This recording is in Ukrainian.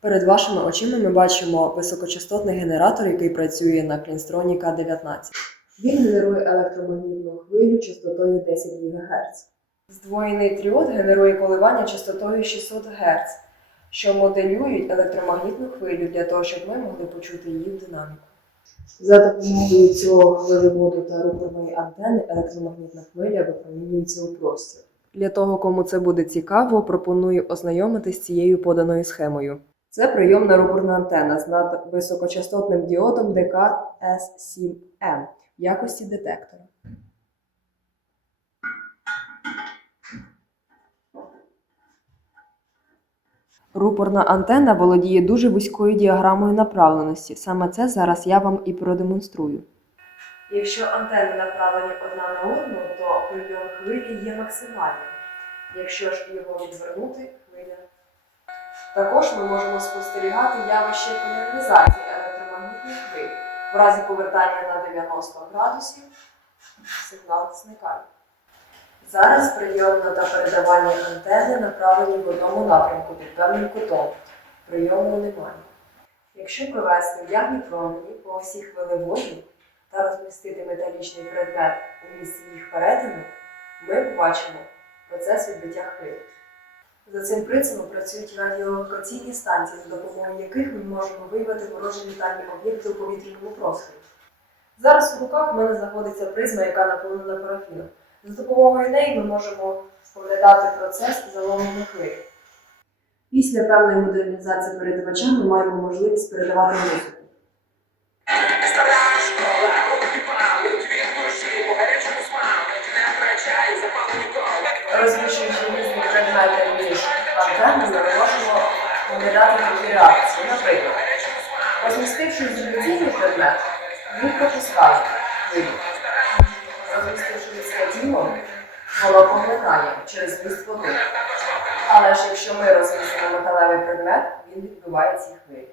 Перед вашими очима ми бачимо високочастотний генератор, який працює на клінстроні К-19. Він генерує електромагнітну хвилю частотою 10 ГГц. Здвоєний тріод генерує коливання частотою 600 Гц, що моделюють електромагнітну хвилю для того, щоб ми могли почути її динаміку. За допомогою цього хвилеводу та рупорної антени електромагнітна хвиля випромінюється у простір. Для того, кому це буде цікаво, пропоную ознайомитись з цією поданою схемою. Це прийомна рупорна антена з надвисокочастотним діодом ДК С7М в якості детектора. Рупорна антенна володіє дуже вузькою діаграмою направленості. Саме це зараз я вам і продемонструю. Якщо антени направлені одна на одну, то прийом хвилі є максимальним. Якщо ж його відвернути, хвиля. Також ми можемо спостерігати явище поляризації електромагнітних хвиль. В разі повертання на 90 градусів сигнал зникає. Зараз прийомна та передавання антени направлені в одному напрямку під певним кутом. Прийому немає. Якщо провести явні промені по осі хвилеводі та розмістити металічний предмет у місці їх перетину, ми побачимо процес відбиття хвиль. За цим принципом працюють радіолокаційні станції, за допомогою яких ми можемо виявити ворожі літальні об'єкти у повітряному просторі. Зараз у руках в мене знаходиться призма, яка наповнена парафіном. За допомогою неї ми можемо споглядати процес заломлення хвиль. Після певної модернізації передавача ми маємо можливість передавати музику. Предмети між антеннами, ми можемо оглядати такі реакції. Наприклад, розмістивши ізоляційний предмет, він пропускає хвилю. Розмістивши стадіон, воно поглинає через міст води. Але ж якщо ми розмістимо металевий предмет, він відбиває ці хвилі.